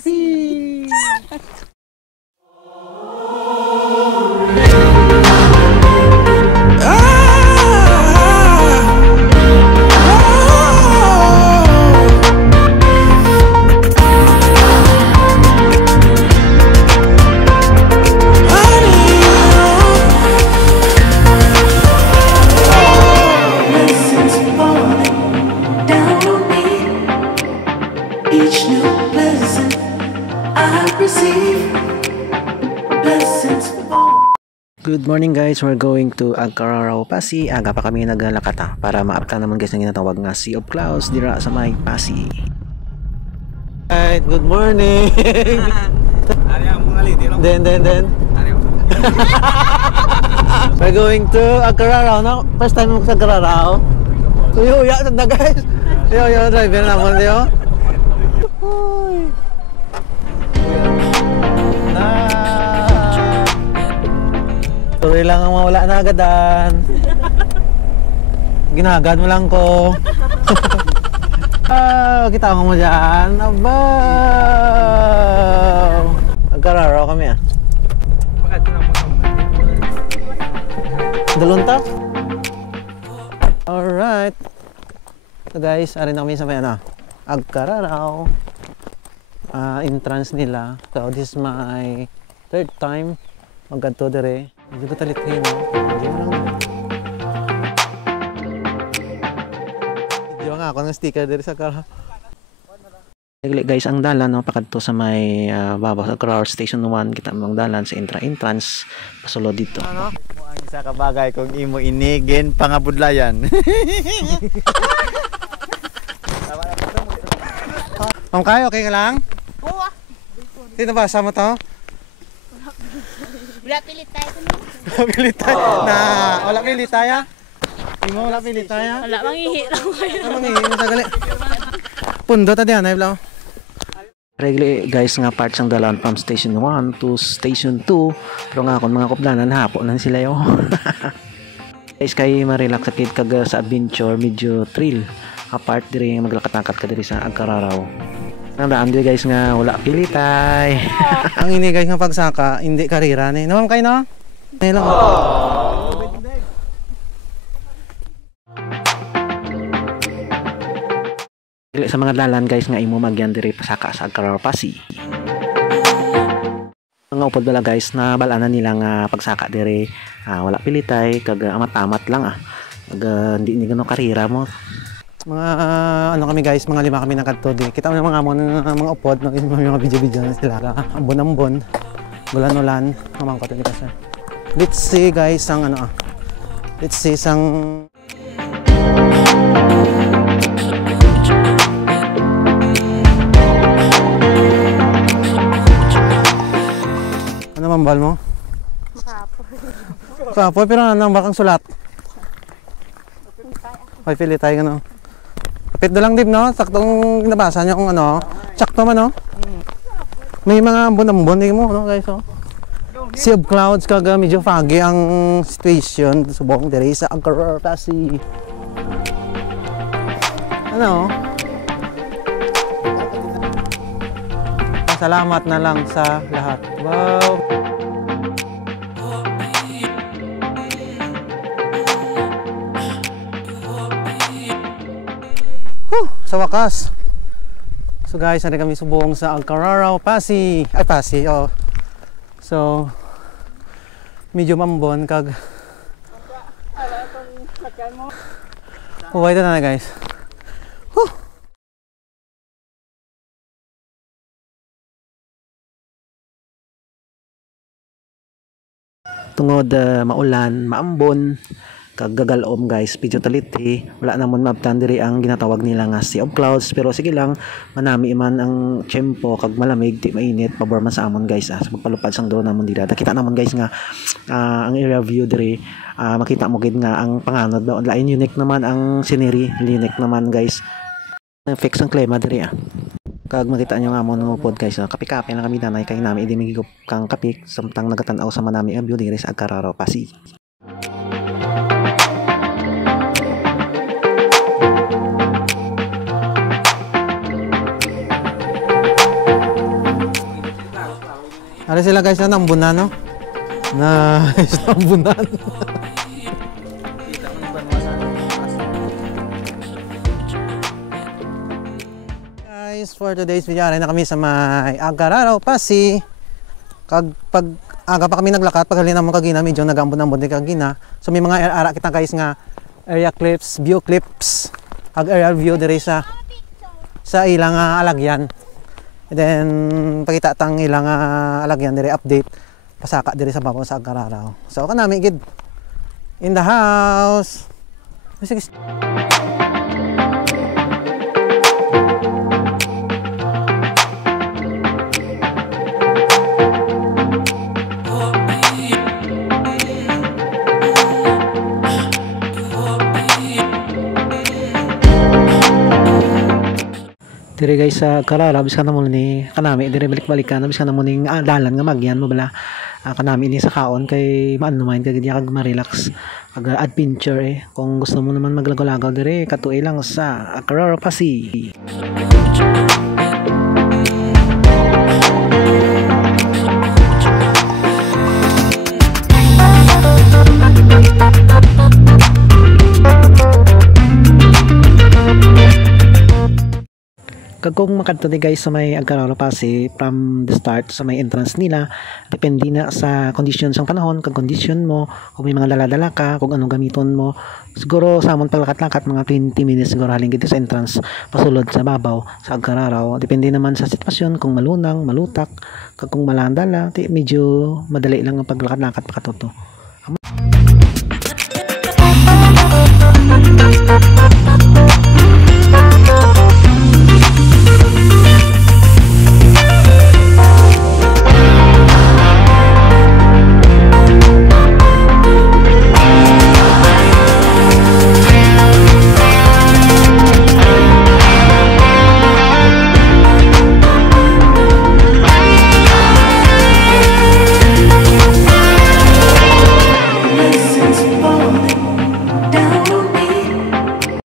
Pasig. Good morning guys, we're going to Agcararao, Pasig. Aga pa kami naglalakata para maapta naman guys ng ginatawag nga Sea of Clouds dira sa may Pasig. Alright, good morning. Ari ang mga lidi, no? Then. We're going to Agcararao, no? First time mo sa Agcararao. Tuyo, ya, tanda guys. Yo, driver naman yo. Tuloy lang ang mawala na agadan. Ginagad mo lang ko. Kita mo dyan. Abaw! Agcararao kami ah. Bakit na mo Dalunta? Alright. So guys, arin na kami sa may Agcararao. Entrance nila. So this is my third time magkanto dire. Hindi ko talit kayo, no? Video nga ako ng sticker dire sa Agcararao. Guys, ang dalan, no? Pakadto sa may babaw sa Agcararao Station 1. Kita mo ang dalan sa entrance. Pasulod dito. Ano? Ang isa ka bagay kung imo inigin pangabudlayan. Okay ka lang? Oo. Sino ba? Sama to? Wala pilit tayo. Pilit tayo? Wala pilit tayo? Hindi mo wala pilit tayo? Wala, mangihi lang kayo. Mangihi mo sa gali. Pundo ta diyan, ay blaw. Regularly guys nga parts ang dalan from station 1 to station 2. Pero nga kung mga kupdanan hapo na sila yo. Guys kay ma-relax sa kid kag sa adventure, medyo thrill. Apart diri maglakatakat ka diri sa Agcararao. Nandaan diri guys nga wala pilitay. Ang ini guys nga pagsaka hindi karira ni. Naman kay no? Nay lang. Sa mga dalan guys nga imo magyan diri pasaka sa Agcararao, Pasig. Mga upod bala guys na balanan nila nga pagsaka diri wala pilitay kag amat-amat lang hindi ni gano karira mo. Mga ano kami guys, mga 5 kami nagkadto di. Kita mo na mga upod, mga video-video na sila. Ambon-ambon, ulan-ulan, mamangkot kita siya. Let's see guys ang let's see sang ano mambal mo? Kapoy pero nang bakang sulat. Ay pili tayo gano. Kapit na lang dib no, saktong nabasa niya kung sakto man no. May mga ambon-ambon mo no guys oh. Sea of Clouds kaga medyo foggy ang situation subong dire sa Agcararao, Pasig. Salamat na lang sa lahat. Wow. Sa wakas. So guys, ano kami subong sa Agcararao, Pasig. Ay Pasig, oh. So medyo mambon kag ito na guys. Tungod maulan, maambon kag gagalom guys, medyo taliti, wala namon mabtan diri ang ginatawag nila nga Sea of Clouds, pero sige lang manami man ang tiyempo kag malamig di mainit pabor man sa amon guys sa pagpalupad sang drone namon dira. Kita namon guys nga ang area view diri makita mo gid nga ang panganod ba lain unique naman ang scenery, unique naman guys. Fix ang klima diri kag makita nyo nga mo ng pod guys, kapi-kapi lang kami nanay kay nami idi migigup kang kapik samtang nagatanaw sa manami ang view diri sa Agcararao, Pasig. Ari sila guys na nambunan, no? Nice, nambunan. Guys, for today's video, aray na kami sa may Agararaw, Pasig. Pag aga pa kami naglakat, pag halina mo kagina, medyo nagambon-ambon din kagina. So may mga ara kita guys nga area clips, view clips, aerial view dire sa ilang alagyan. And then pakita tang ilang alagyan dire update pasaka dire sa babaw sa Agararaw. So kanami gid in the house. Sige. Dire guys sa Agararaw bisan na mo ni kanami dire balik-balikan bisan na mo ning dalan nga magyan mo bala kanami ni sa kaon kay maano man kag kag ma-relax kag adventure kung gusto mo naman maglagaw-lagaw dire katuoy lang sa Agararaw, Pasig. Kag kung makadto ni guys sa may Agararaw, Pasig from the start sa may entrance nila, depende na sa condition sang panahon, kag condition mo, kung may mga dala-dala ka, kung anong gamiton mo. Siguro sa amon palakat-lakat mga 20 minutes siguro haling gid sa entrance pasulod sa babaw sa Agararaw. Depende naman sa sitwasyon kung malunang, malutak, kag kung malandala, medyo madali lang ang paglakad-lakad pakatuto.